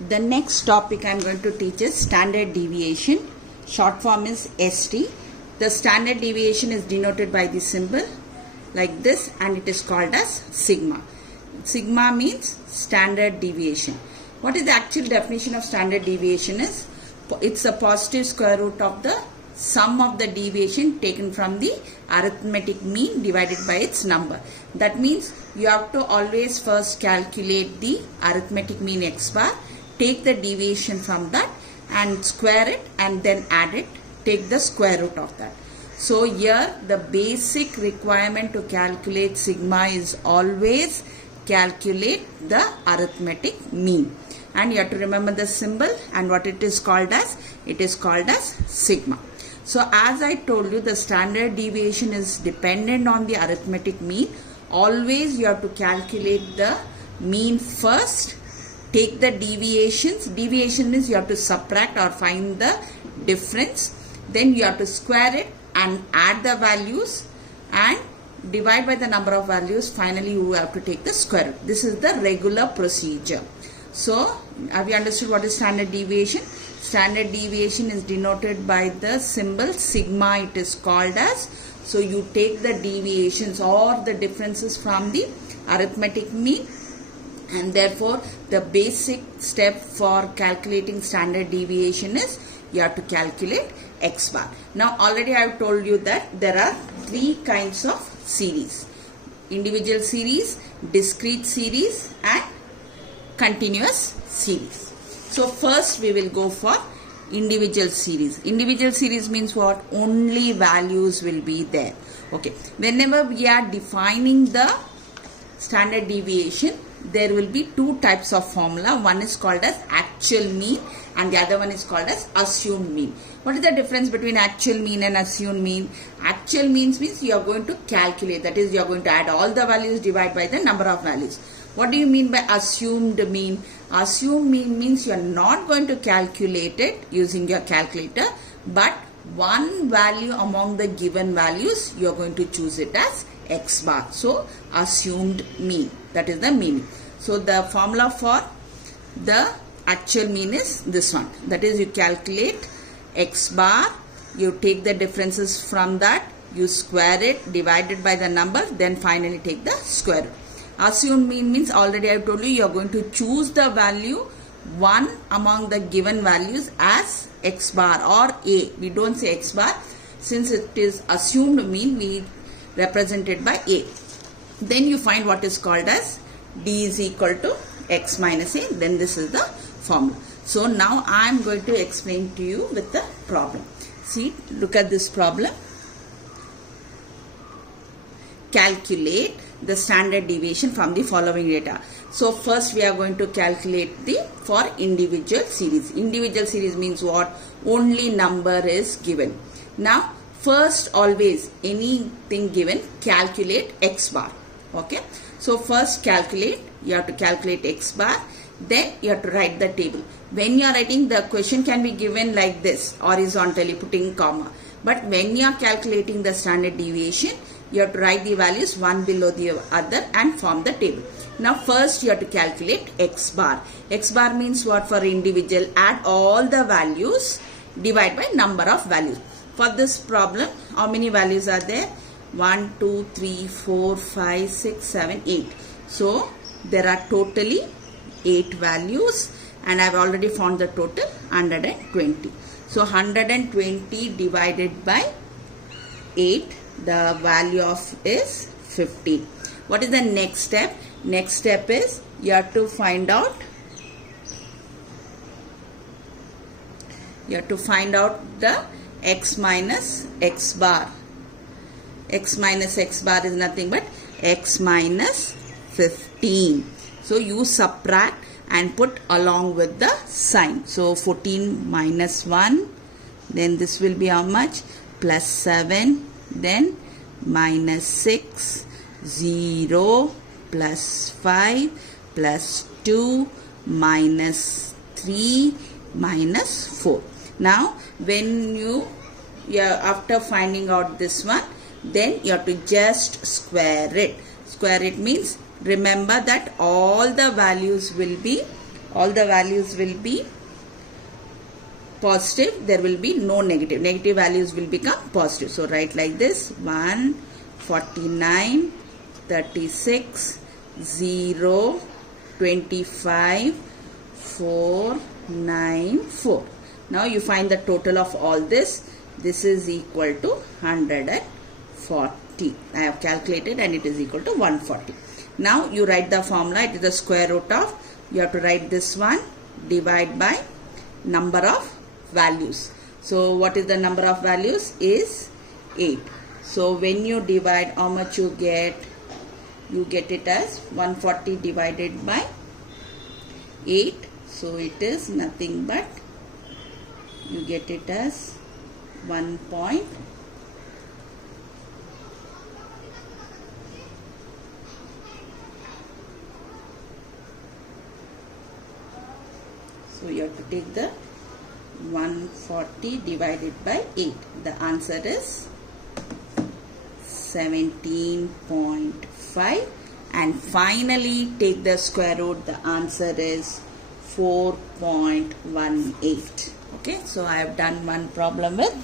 The next topic I am going to teach is standard deviation. Short form is ST. The standard deviation is denoted by the symbol like this, and it is called as sigma. Sigma means standard deviation. What is the actual definition of standard deviation is? It's a positive square root of the sum of the deviation taken from the arithmetic mean divided by its number. That means you have to always first calculate the arithmetic mean x bar, take the deviation from that and square it, and then add it, take the square root of that. So here the basic requirement to calculate sigma is always calculate the arithmetic mean, and you have to remember the symbol and what it is called as. It is called as sigma. So as I told you, the standard deviation is dependent on the arithmetic mean. Always you have to calculate the mean first, take the deviations. Deviation means you have to subtract or find the difference. Then you have to square it and add the values and divide by the number of values. Finally you have to take the square root. This is the regular procedure. So have you understood what is standard deviation? Standard deviation is denoted by the symbol sigma, it is called as. So you take the deviations or the differences from the arithmetic mean, and therefore the basic step for calculating standard deviation is you have to calculate x bar. Now already I have told you that there are three kinds of series: individual series, discrete series and continuous series. So first we will go for individual series. Individual series means what? Only values will be there. Okay. Whenever we are defining the standard deviation, there will be two types of formula. One is called as actual mean and the other one is called as assumed mean. What is the difference between actual mean and assumed mean? Actual means you are going to calculate. That is, you are going to add all the values, divide by the number of values. What do you mean by assumed mean? Assumed mean means you are not going to calculate it using your calculator, but one value among the given values you are going to choose it as x bar. So assumed mean, that is the meaning. So the formula for the actual mean is this one. That is, you calculate x bar, you take the differences from that, you square it, divide it by the number, then finally take the square root. Assumed mean means already I have told you, you are going to choose the value one among the given values as x bar or a. We don't say x bar, since it is assumed mean, we represent it by a. Then you find what is called as d is equal to x minus a. Then this is the formula. So now I am going to explain to you with the problem. See, look at this problem. Calculate the standard deviation from the following data. So first we are going to calculate for individual series. Individual series means what? Only number is given. Now first, always anything given, calculate x bar. Okay. So first calculate, you have to calculate x bar, then you have to write the table. When you are writing, the question can be given like this, horizontally putting comma. But when you are calculating the standard deviation, you have to write the values one below the other and form the table. Now first you have to calculate x bar. X bar means what? For individual, add all the values, divide by number of values. For this problem, how many values are there? 1, 2, 3, 4, 5, 6, 7, 8. So there are totally 8 values, and I have already found the total 120. So 120 divided by 8, the value of is 15. What is the next step? Next step is you have to find out the x minus x bar. X minus x bar is nothing but x minus 15. So you subtract and put along with the sign. So 14 minus 1, then this will be how much? Plus 7, then minus 6, 0, plus 5, plus 2, minus 3, minus 4. Now when you after finding out this one, then you have to just square it. Square it means remember that all the values will be all the values will be positive, there will be no negative. Negative values will become positive. So write like this: 1, 49, 36, 0, 25, 4, 9, 4. Now you find the total of all this. This is equal to 140. I have calculated and it is equal to 140. Now you write the formula. It is the square root of, you have to write this one, divide by number of values. So what is the number of values? Is 8. So when you divide, how much you get? You get it as 140 divided by 8. So it is nothing but, you get it as 1 point. So you have to take the 140 divided by 8. The answer is 17.5. And finally take the square root. The answer is 4.18. Okay, so I have done one problem with,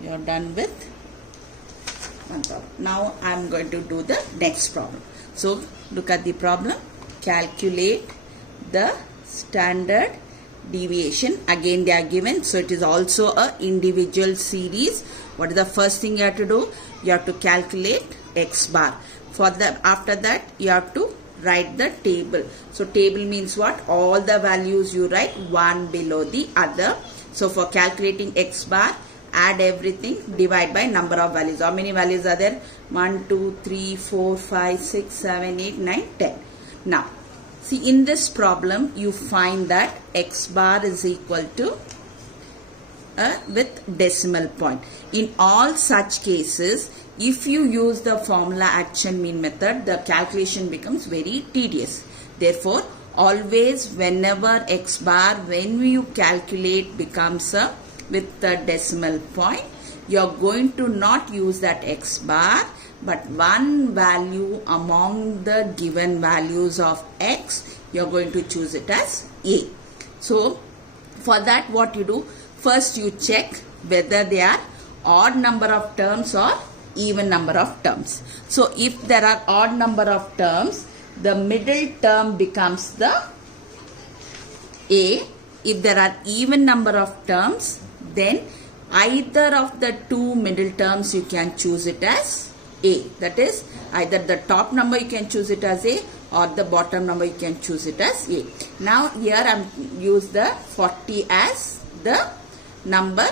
you are done with one problem. Now I am going to do the next problem. So look at the problem. Calculate the standard deviation. Again they are given, so it is also a individual series. What is the first thing you have to do? You have to calculate x bar. For the, after that you have to write the table. So table means what? All the values you write one below the other. So for calculating x bar, add everything, divide by number of values. How many values are there? 1, 2, 3, 4, 5, 6, 7, 8, 9, 10. Now see, in this problem you find that x bar is equal to with decimal point. In all such cases, if you use the formula action mean method, the calculation becomes very tedious. Therefore, always whenever x bar, when you calculate, becomes with the decimal point, you are going to not use that x bar, but one value among the given values of x, you are going to choose it as a. So for that, what you do? First you check whether they are odd number of terms or even number of terms. So if there are odd number of terms, the middle term becomes the a. If there are even number of terms, then either of the two middle terms you can choose it as a. That is, either the top number you can choose it as a, or the bottom number you can choose it as a. Now here I am use the 40 as the number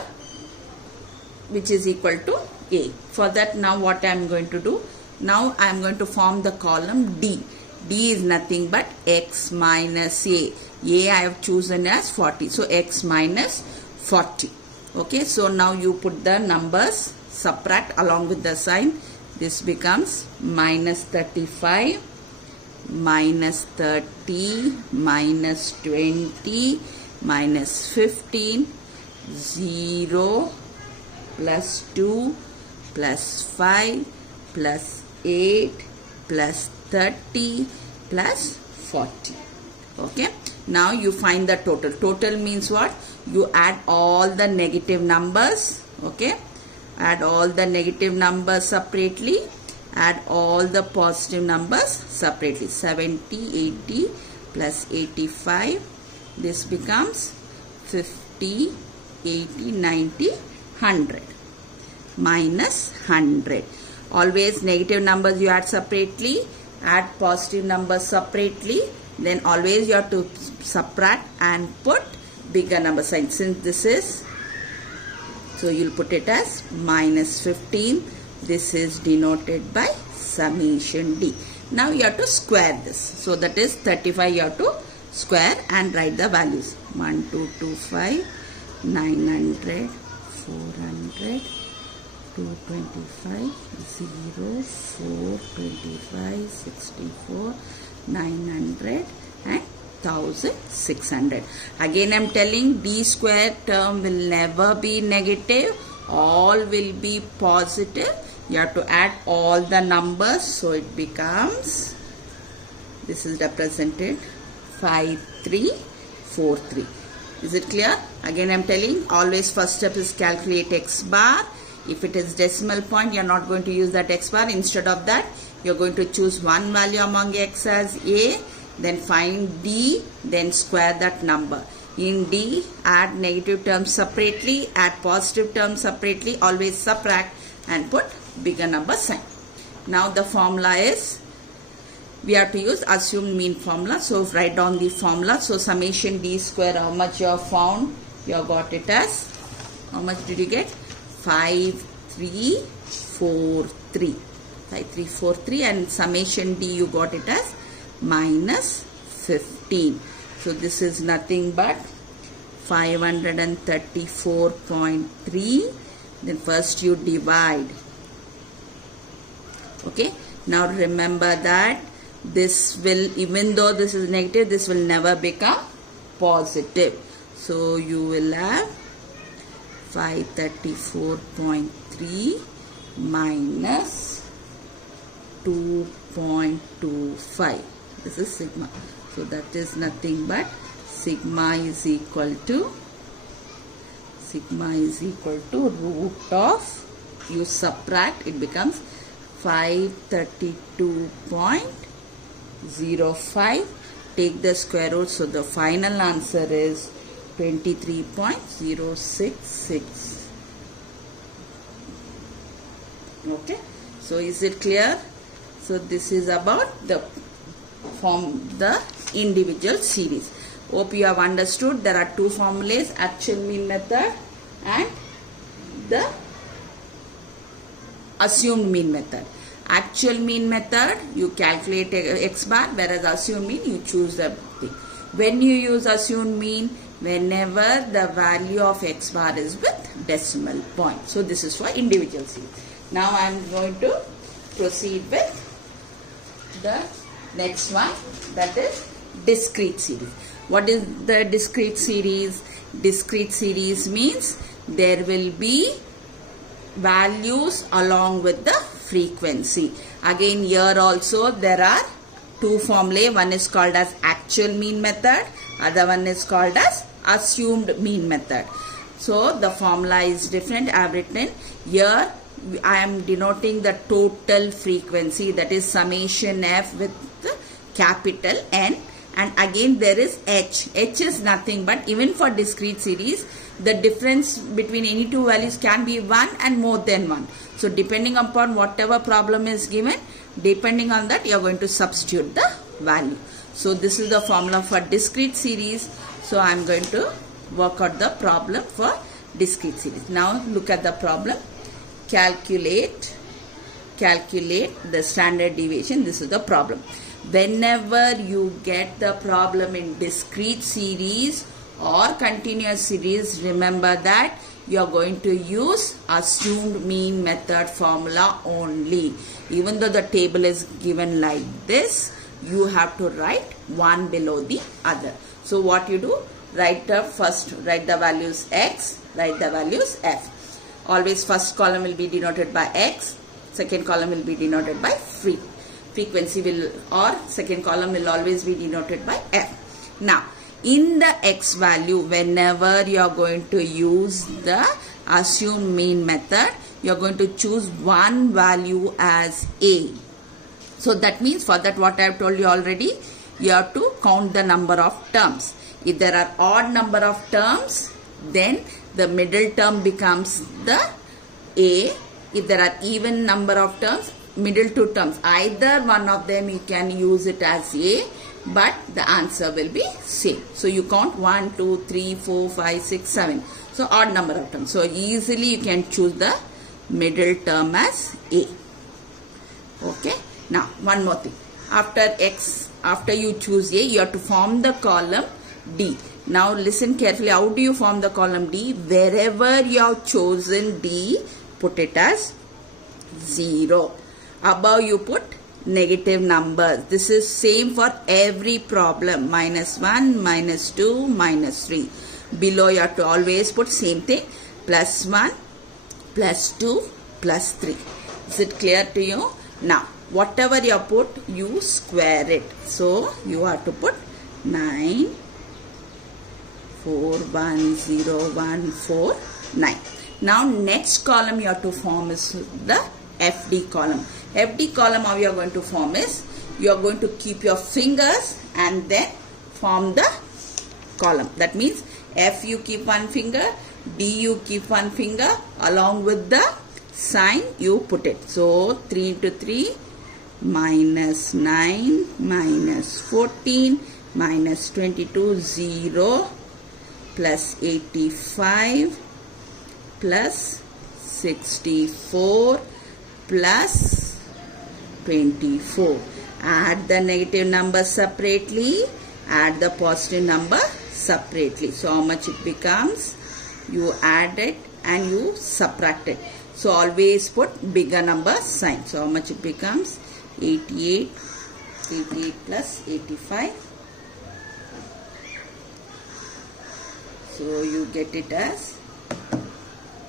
which is equal to a. For that, now what I am going to do? Now I am going to form the column D. D is nothing but x minus a. A I have chosen as 40. So x minus 40. Okay, so now you put the numbers, subtract along with the sign. This becomes minus 35, minus 30, minus 20, minus 15, 0, plus 2, plus 5, plus 8, plus 30, plus 40. Okay. Now you find the total. Total means what? You add all the negative numbers. Okay. Add all the negative numbers separately. Add all the positive numbers separately. 70, 80, plus 85. This becomes 50, 80, 90, 100. Minus 100. Always negative numbers you add separately. Add positive numbers separately. Then always you have to subtract and put bigger number sign. Since this is, so you'll put it as minus 15. This is denoted by summation D. Now you have to square this. So that is 35 you have to square and write the values. 1225, 900, 400, 225, 0, 425, 64, 900 and 1600. Again I am telling, D square term will never be negative. All will be positive. You have to add all the numbers. So it becomes This is represented 5343. Is it clear? Again I am telling, always first step is calculate x bar. If it is decimal point, you are not going to use that x bar. Instead of that, you are going to choose one value among x as a, then find d, then square that number. In d, add negative terms separately, add positive terms separately, always subtract and put bigger number sign. Now the formula is, we have to use assumed mean formula. So write down the formula. So summation d square, how much you have found? You have got it as, how much did you get? 5343. 5343, and summation d you got it as minus 15. So this is nothing but 534.3. Then first you divide. Okay. Now remember that this will, even though this is negative, this will never become positive. So you will have 534.3 minus 2.25. This is sigma. So that is nothing but sigma is equal to root of, you subtract, it becomes 532.05. Take the square root, so the final answer is 23.066. Okay, so is it clear? So this is about the individual series. Hope you have understood. There are two formulas, actual mean method and the assumed mean method. Actual mean method, you calculate x bar, whereas assumed mean, you choose the thing. When you use assumed mean, whenever the value of x bar is with decimal point. So this is for individual series. Now I am going to proceed with the next one, that is discrete series. What is the discrete series? Discrete series means there will be values along with the frequency. Again here also there are two formulae. One is called as actual mean method, other one is called as assumed mean method. So the formula is different. I have written here, I am denoting the total frequency, that is summation f with the capital N, and again there is h. H is nothing but, even for discrete series, the difference between any two values can be 1 and more than 1. So depending upon whatever problem is given, depending on that you are going to substitute the value. So this is the formula for discrete series. So I am going to work out the problem for discrete series. Now look at the problem. Calculate the standard deviation. This is the problem. Whenever you get the problem in discrete series or continuous series, remember that you are going to use assumed mean method formula only. Even though the table is given like this, you have to write one below the other. So what you do, write the values x, write the values f. Always first column will be denoted by x, second column will be denoted by frequency will, or second column will always be denoted by f. Now in the x value, whenever you are going to use the assumed mean method, you are going to choose one value as a. So that means, for that what I have told you already, you have to count the number of terms. If there are odd number of terms, then the middle term becomes the a. If there are even number of terms, middle two terms, either one of them you can use it as a, but the answer will be same. So you count 1, 2, 3, 4, 5, 6, 7. So odd number of terms. So easily you can choose the middle term as a. Okay. Now one more thing. After you choose a, you have to form the column D. Now listen carefully. How do you form the column D? Wherever you have chosen D, put it as 0. Above you put negative numbers. This is same for every problem. -1, -2, -3. Below you have to always put same thing. +1, +2, +3. Is it clear to you? Now whatever you put, you square it. So you have to put 9 4 1 0 1 4 9. Now next column you have to form is the FD column. FD column, how you are going to form is, you are going to keep your fingers and then form the column. That means F you keep one finger, D you keep one finger, along with the sign you put it. So 3 into 3 minus 9 minus 14 minus 22 0 plus 85 plus 64 plus 24. Add the negative number separately, add the positive number separately. So how much it becomes? You add it and you subtract it. So always put bigger number sign. So how much it becomes? 88 plus 85. So you get it as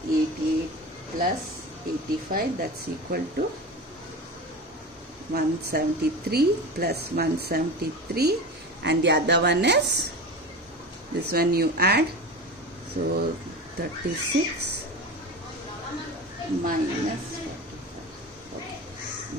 88 plus 85, that's equal to 173 plus 173, and the other one is, this one you add, so 36 minus 45. Okay.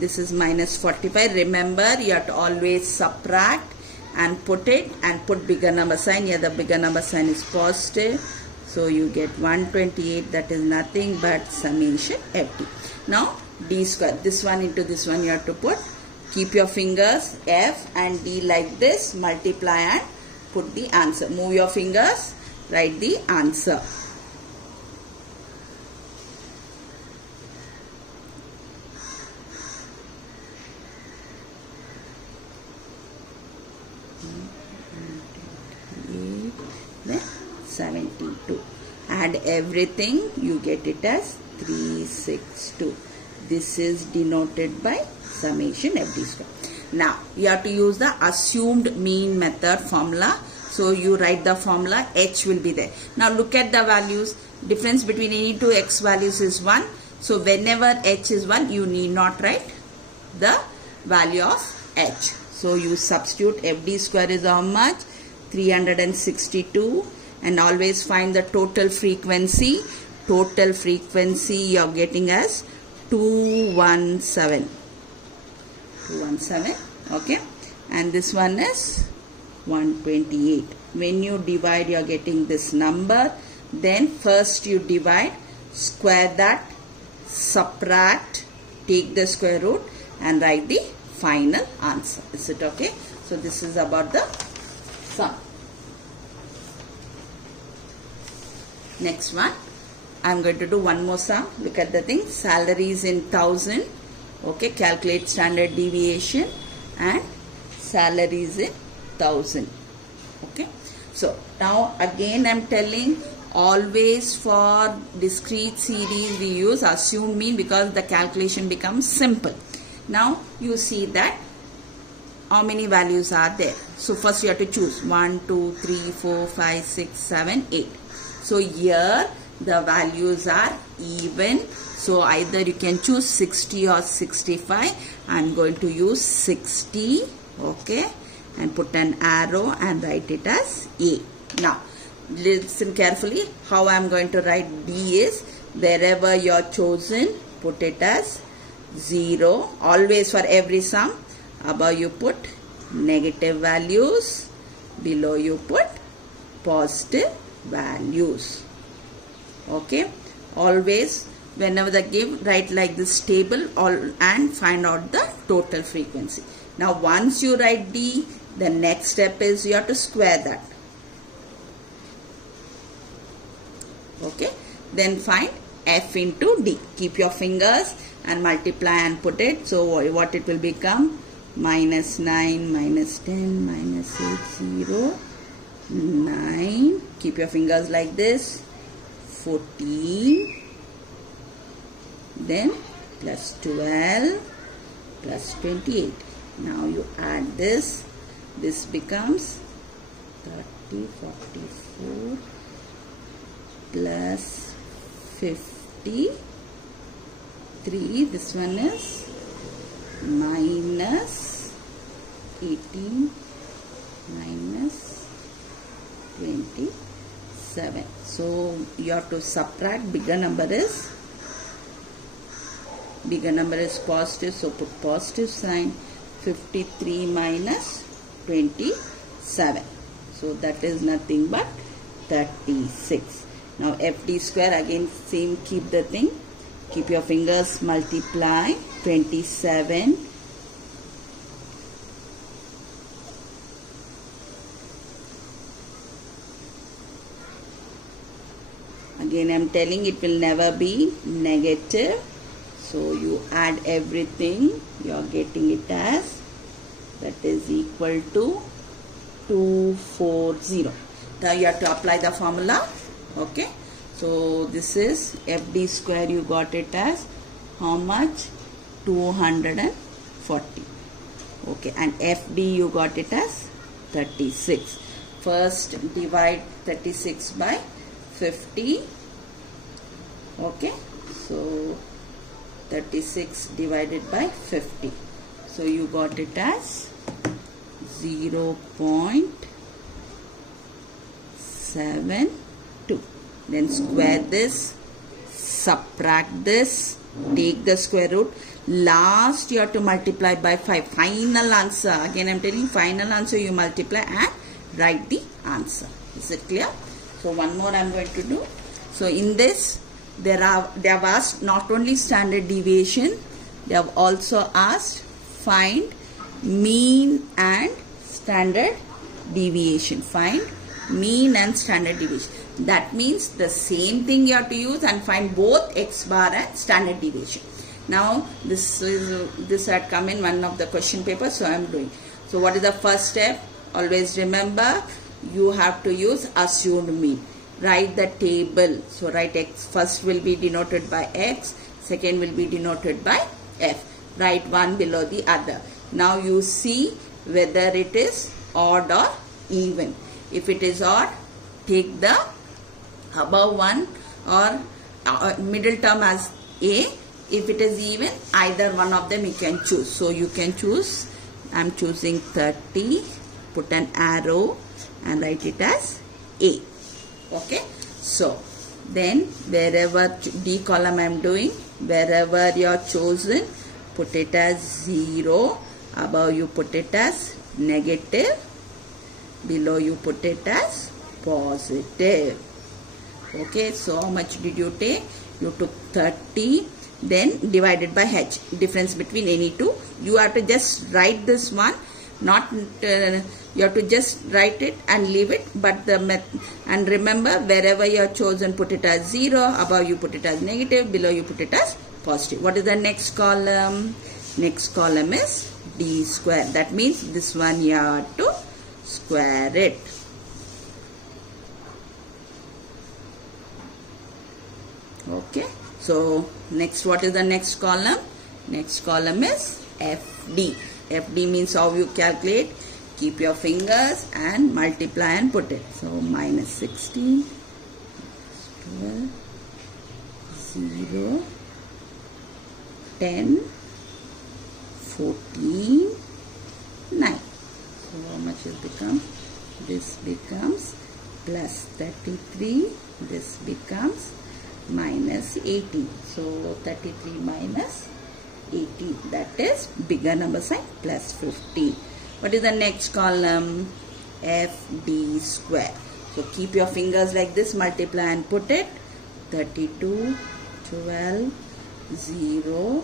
This is minus 45. Remember, you have to always subtract and put it and put bigger number sign. Here the bigger number sign is positive. So you get 128, that is nothing but summation FD. Now D square, this one into this one you have to put. Keep your fingers F and D like this, multiply and put the answer. Move your fingers, write the answer. Then 72. Add everything, you get it as 362. This is denoted by summation FD square. Now you have to use the assumed mean method formula. So you write the formula, H will be there. Now look at the values. Difference between any two X values is 1. So whenever H is 1, you need not write the value of H. So you substitute FD square is how much? 362, and always find the total frequency. Total frequency you are getting as 217. 217, okay, and this one is 128. When you divide, you are getting this number. Then first you divide, square that, subtract, take the square root and write the final answer. Is it okay? So this is about the sum. Next one, I am going to do one more sum. Look at the thing. Salaries in 1000. Okay, calculate standard deviation and salaries in 1000. Okay, so now again I am telling, always for discrete series we use assumed mean because the calculation becomes simple. Now you see that how many values are there. So first you have to choose 1, 2, 3, 4, 5, 6, 7, 8. So here the values are even. So either you can choose 60 or 65. I am going to use 60. Okay. And put an arrow and write it as A. Now listen carefully. How I am going to write D is, wherever you are chosen, put it as 0. Always for every sum. Above you put negative values. Below you put positive values. Okay. Always whenever they give, write like this table and find out the total frequency. Now once you write D, the next step is you have to square that. Okay. Then find F into D. Keep your fingers and multiply and put it. So what it will become? Minus 9, minus 10, minus 8, 0, 9. Keep your fingers like this. 14. Then plus 12 plus 28. Now you add this. This becomes 30, 44 plus 53. This one is minus 18 minus 27. So you have to subtract. Bigger number is positive, so put positive sign. 53 minus 27. So that is nothing but 36. Now FD square, again same, keep the thing. Keep your fingers, multiply 27 again. I am telling it will never be negative. So you add everything, you are getting it as, that is equal to 240. Now you have to apply the formula. Okay. So this is FD square, you got it as how much? 240. Okay. And FD you got it as 36. First divide 36 by 50. Okay. So 36 divided by 50. So you got it as 0.72. Then square this, subtract this, take the square root. Last you have to multiply by 5. Final answer. Again I am telling, final answer you multiply and write the answer. Is it clear? So one more I am going to do. So in this they have asked not only standard deviation, they have also asked find mean and standard deviation. Find mean and standard deviation. That means the same thing you have to use and find both x bar and standard deviation. Now this had come in one of the question papers, so I am doing. So what is the first step? Always remember, you have to use assumed mean. Write the table. So write x. First will be denoted by x, second will be denoted by f. Write one below the other. Now you see whether it is odd or even. If it is odd, take the above one or middle term as a. If it is even, either one of them you can choose. So you can choose, I am choosing 30, put an arrow and write it as a. Okay. So then wherever D column I am doing, wherever you are chosen, put it as 0. Above you put it as negative. Below you put it as positive. Okay. So how much did you take? You took 30. Then divided by h, difference between any two. You have to just write this one, not you have to just write it and leave it. But the and remember, wherever you are chosen, put it as 0. Above you put it as negative. Below you put it as positive. What is the next column? Next column is D square. That means this one you have to square it. Okay. So next, what is the next column? Next column is FD. FD means how you calculate. Keep your fingers and multiply and put it. So minus 16, 12, 0, 10, 14, 9. So how much will become? This becomes plus 33. This becomes minus 18. So 33 minus 18, that is bigger number sign, plus 15. What is the next column? FD square. So keep your fingers like this, multiply and put it. 32, 12, 0,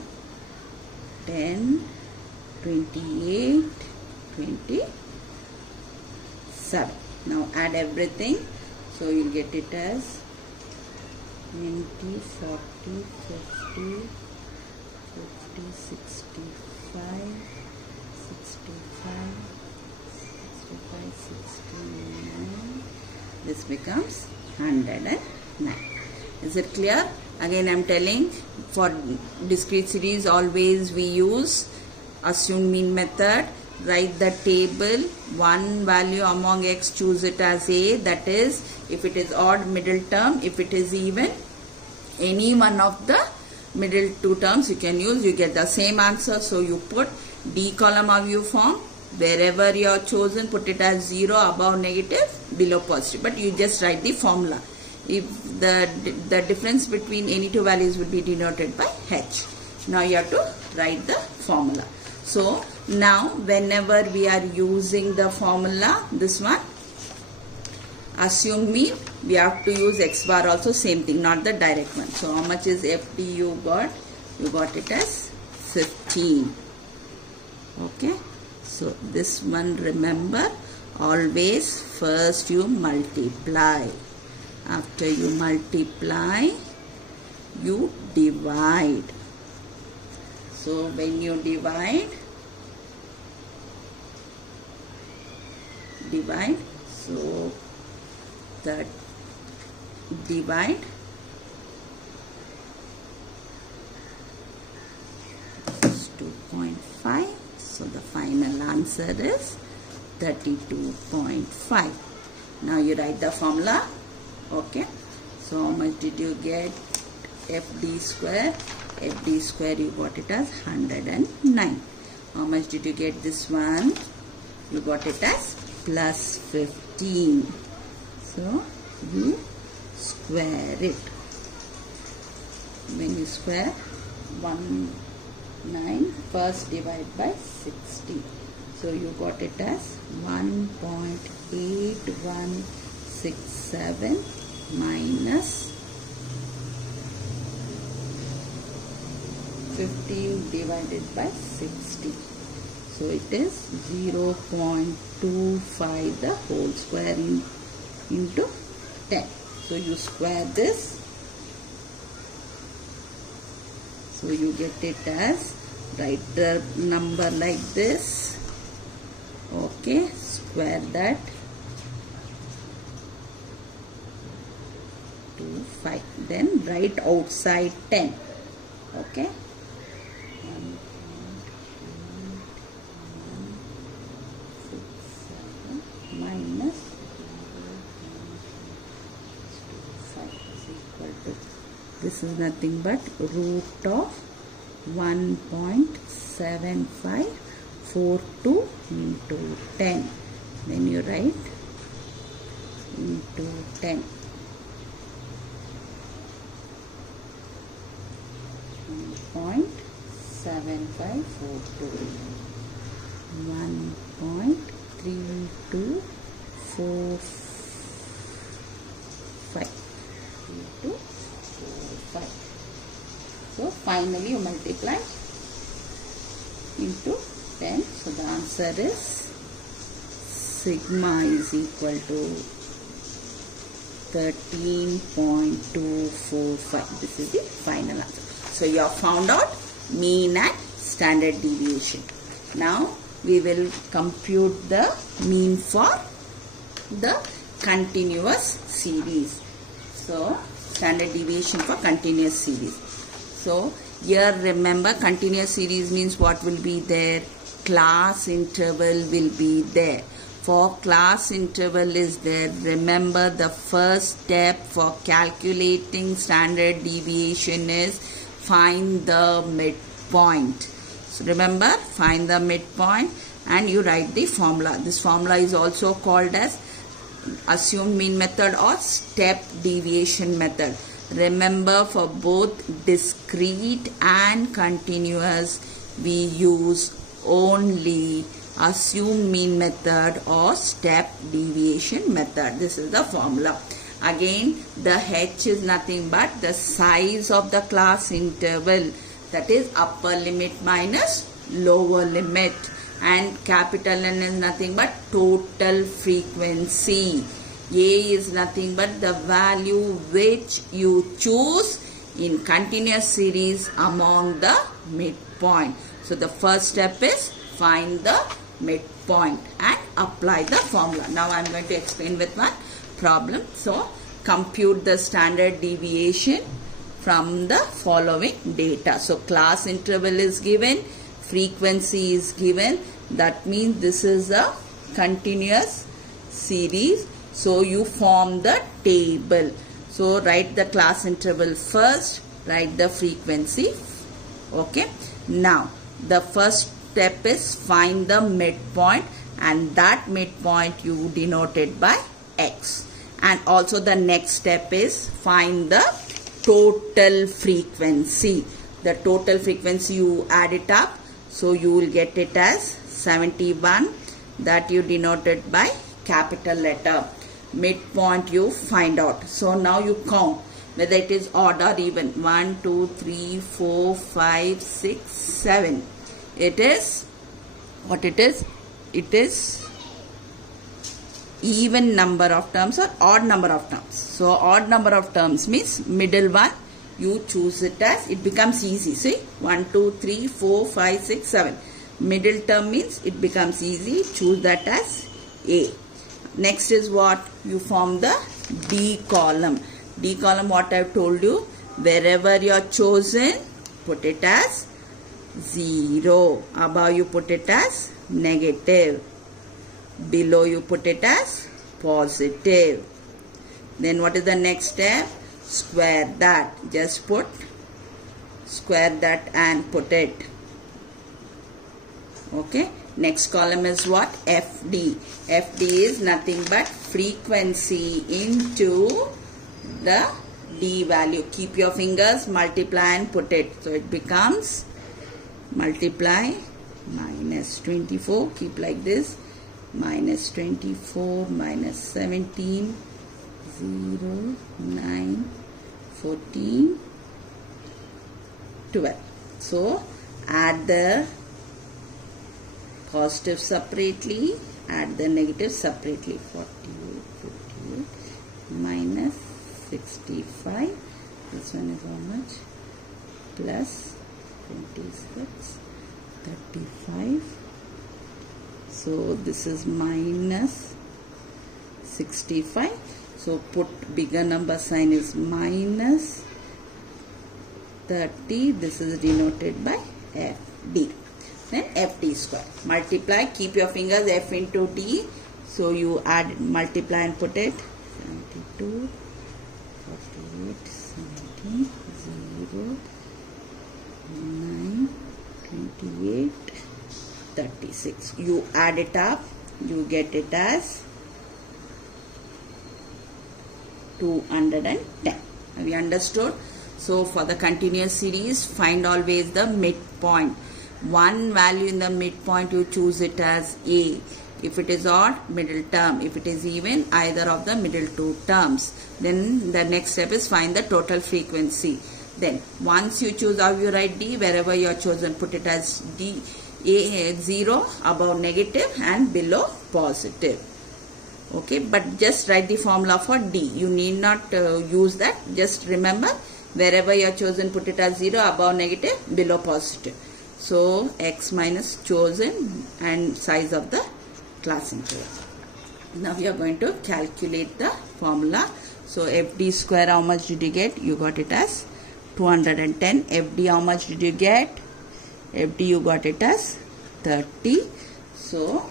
10, 28, 27. Now add everything. So you'll get it as 20, 40, 50, 65, 69. This becomes 109. Is it clear? Again I am telling, for discrete series always we use assumed mean method. Write the table, one value among x, choose it as a. That is, if it is odd, middle term. If it is even, any one of the middle two terms you can use, you get the same answer. So you put D column of U form, wherever you are chosen, put it as 0, above negative, below positive. But you just write the formula. If the difference between any two values will be denoted by H. Now you have to write the formula. So now whenever we are using the formula, this one, assume mean, we have to use X bar also, same thing, not the direct one. So how much is FD you got? You got it as 15. Okay. So this one, remember, always first you multiply. After you multiply, you divide. So when you divide, so that divide, this is 2.5. So the final answer is 32.5. Now you write the formula. Okay. So how much did you get? FD square. FD square you got it as 109. How much did you get this one? You got it as plus 15. So you square it. When you square 19, first divide by 60. So you got it as 1.8167 minus 15 divided by 60. So it is 0.25 the whole square into 10. So you square this. So you get it as, write the number like this. Okay, square that to 5. Then write outside 10. Okay. Minus 5 is equal to, this is nothing but root of 1.7542 into 10. Then you write into 10. 1.7542. 1.3245. 3245. So finally you multiply into 10. So the answer is sigma is equal to 13.245. This is the final answer. So you have found out mean and standard deviation. Now we will compute the mean for the continuous series. So standard deviation for continuous series. So here remember, continuous series means what will be there? Class interval will be there. For class interval is there, remember the first step for calculating standard deviation is find the midpoint. So remember, find the midpoint and you write the formula. This formula is also called as assumed mean method or step deviation method. Remember, for both discrete and continuous we use only assumed mean method or step deviation method. This is the formula. Again, the H is nothing but the size of the class interval, that is upper limit minus lower limit, and capital N is nothing but total frequency. A is nothing but the value which you choose in continuous series among the midpoint. So the first step is find the midpoint and apply the formula. Now I am going to explain with one problem. So compute the standard deviation from the following data. So class interval is given, frequency is given. That means this is a continuous series. So you form the table. So write the class interval first, write the frequency. Okay, now the first step is find the midpoint, and that midpoint you denote it by x. And also the next step is find the total frequency. The total frequency, you add it up, so you will get it as 71, that you denote it by capital letter. Midpoint you find out. So now you count whether it is odd or even. 1, 2, 3, 4, 5, 6, 7. It is what it is? It is even number of terms or odd number of terms. So odd number of terms means middle one you choose it as, it becomes easy. See, 1, 2, 3, 4, 5, 6, 7. Middle term means it becomes easy. Choose that as A. Next is what? You form the D column. D column, what I have told you, wherever you are chosen, put it as 0. Above you put it as negative. Below you put it as positive. Then what is the next step? Square that. Just put square that and put it. Okay. Next column is what? FD. FD is nothing but frequency into the D value. Keep your fingers, multiply and put it. So it becomes multiply minus 24. Keep like this. Minus 24 minus 17. 0, 9, 14, 12. So add the positive separately, add the negative separately. 48, 58 minus 65. This one is how much? Plus 26, 35. So this is minus 65. So put bigger number sign is minus 30. This is denoted by FD. Then FD square. Multiply. Keep your fingers F into D. So you add, multiply and put it. 72, 48, 17, 0, 9, 28, 36. You add it up. You get it as 210. Have you understood? So for the continuous series, find always the midpoint. One value in the midpoint, you choose it as A. If it is odd, middle term. If it is even, either of the middle two terms. Then the next step is find the total frequency. Then once you choose, how you write D, wherever you are chosen, put it as D. A 0, above negative and below positive. Okay, but just write the formula for D. You need not use that. Just remember, wherever you are chosen, put it as 0, above negative, below positive. So x minus chosen and size of the class interval. Now we are going to calculate the formula. So FD square, how much did you get? You got it as 210. FD, how much did you get? FD, you got it as 30. So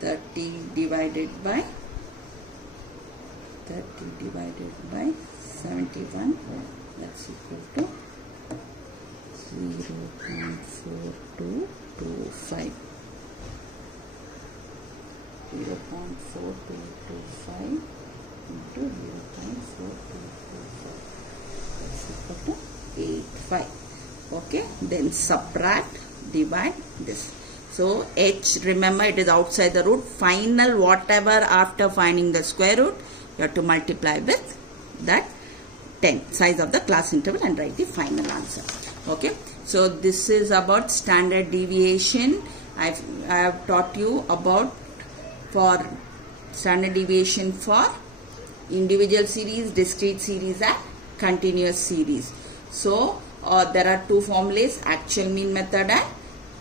30 divided by 71, that's equal to 0.4225. 0.4225 into 0.4225. That's equal to 85. Okay, then subtract, divide this. So h, remember, it is outside the root. Final whatever after finding the square root, you have to multiply with that 10, size of the class interval, and write the final answer. Okay, so this is about standard deviation. I have taught you about for standard deviation for individual series, discrete series and continuous series. So there are two formulas, actual mean method and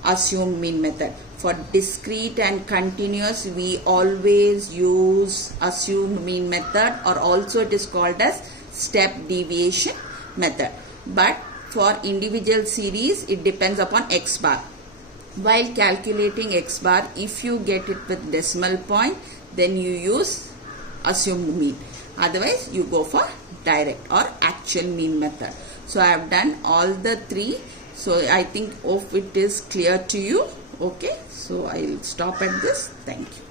assumed mean method. For discrete and continuous, we always use assumed mean method, or also it is called as step deviation method. But for individual series, it depends upon x bar. While calculating x bar, if you get it with decimal point, then you use assumed mean. Otherwise, you go for direct or actual mean method. So I have done all the three. So I think hope it is clear to you. Okay. So I will stop at this. Thank you.